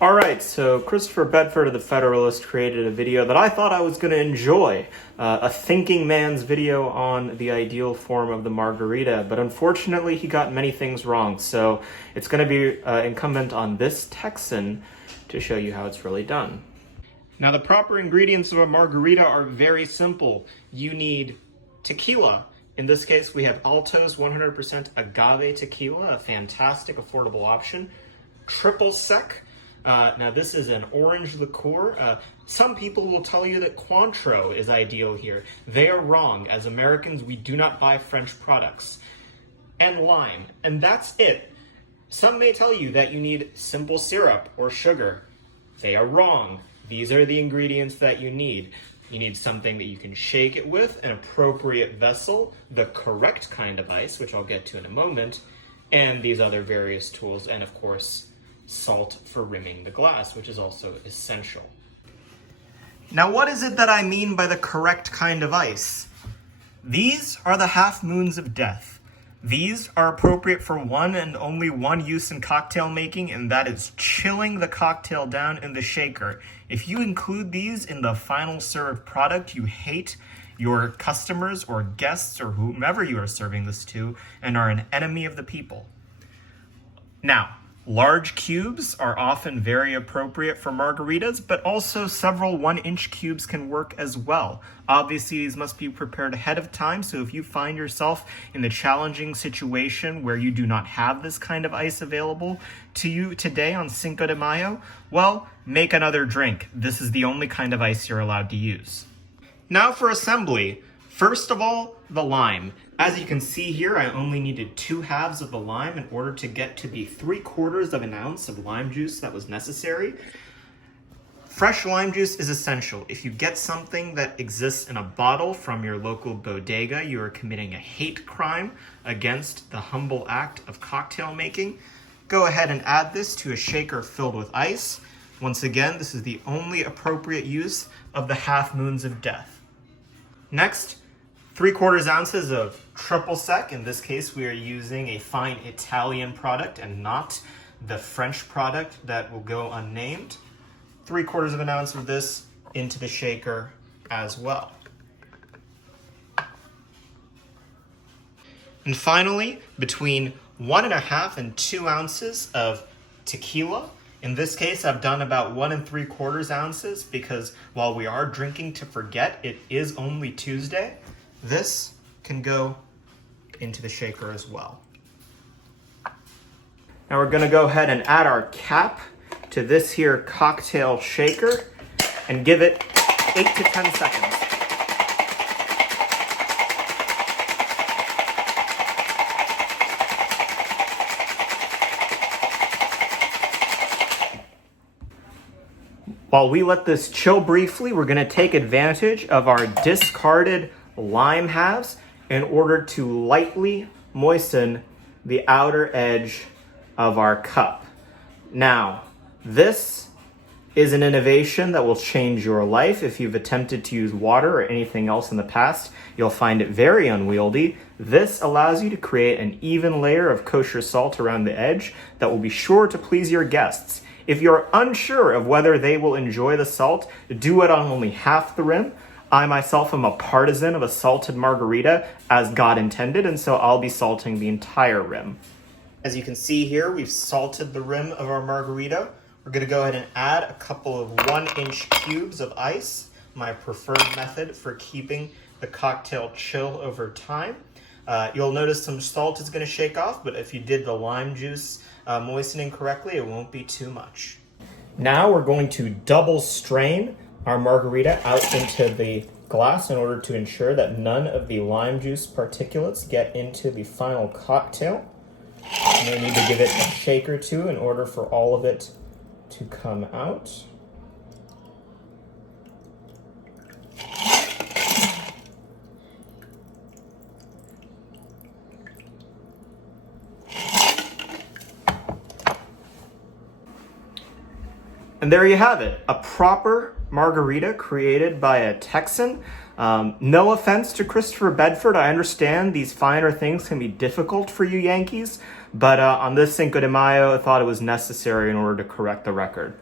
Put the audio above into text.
All right, so Christopher Bedford of the Federalist created a video that I thought I was going to enjoy, a thinking man's video on the ideal form of the margarita, but unfortunately he got many things wrong, so it's going to be incumbent on this Texan to show you how it's really done. Now, the proper ingredients of a margarita are very simple. You need tequila. In this case, we have Alto's 100% agave tequila, a fantastic affordable option. Triple sec. Now this is an orange liqueur. Some people will tell you that Cointreau is ideal here. They are wrong. As Americans, we do not buy French products. And lime. And that's it. Some may tell you that you need simple syrup or sugar. They are wrong. These are the ingredients that you need. You need something that you can shake it with, an appropriate vessel, the correct kind of ice, which I'll get to in a moment, and these other various tools, and of course, salt for rimming the glass, which is also essential. Now, what is it that I mean by the correct kind of ice? These are the half moons of death. These are appropriate for one and only one use in cocktail making, and that is chilling the cocktail down in the shaker. If you include these in the final served product, you hate your customers or guests or whomever you are serving this to and are an enemy of the people. Now, large cubes are often very appropriate for margaritas, but also several 1-inch cubes can work as well. Obviously, these must be prepared ahead of time, so if you find yourself in the challenging situation where you do not have this kind of ice available to you today on Cinco de Mayo, well, make another drink. This is the only kind of ice you're allowed to use. Now for assembly. First of all, the lime. As you can see here, I only needed 2 halves of the lime in order to get to the 3/4 of an ounce of lime juice that was necessary. Fresh lime juice is essential. If you get something that exists in a bottle from your local bodega, you are committing a hate crime against the humble act of cocktail making. Go ahead and add this to a shaker filled with ice. Once again, this is the only appropriate use of the half moons of death. Next, 3/4 ounces of triple sec. In this case, we are using a fine Italian product and not the French product that will go unnamed. 3/4 of an ounce of this into the shaker as well. And finally, between 1.5 and 2 ounces of tequila. In this case, I've done about 1 3/4 ounces because while we are drinking to forget, it is only Tuesday. This can go into the shaker as well. Now we're gonna go ahead and add our cap to this here cocktail shaker and give it 8 to 10 seconds. While we let this chill briefly, we're gonna take advantage of our discarded lime halves in order to lightly moisten the outer edge of our cup. Now, this is an innovation that will change your life. If you've attempted to use water or anything else in the past, you'll find it very unwieldy. This allows you to create an even layer of kosher salt around the edge that will be sure to please your guests. If you're unsure of whether they will enjoy the salt, do it on only half the rim. I myself am a partisan of a salted margarita as God intended, and so I'll be salting the entire rim. As you can see here, we've salted the rim of our margarita. We're gonna go ahead and add a couple of 1-inch cubes of ice, my preferred method for keeping the cocktail chill over time. You'll notice some salt is gonna shake off, but if you did the lime juice moistening correctly, it won't be too much. Now we're going to double strain our margarita out into the glass in order to ensure that none of the lime juice particulates get into the final cocktail. You may need to give it a shake or two in order for all of it to come out. And there you have it, a proper margarita created by a Texan. No offense to Christopher Bedford, I understand these finer things can be difficult for you Yankees, But on this Cinco de Mayo, I thought it was necessary in order to correct the record.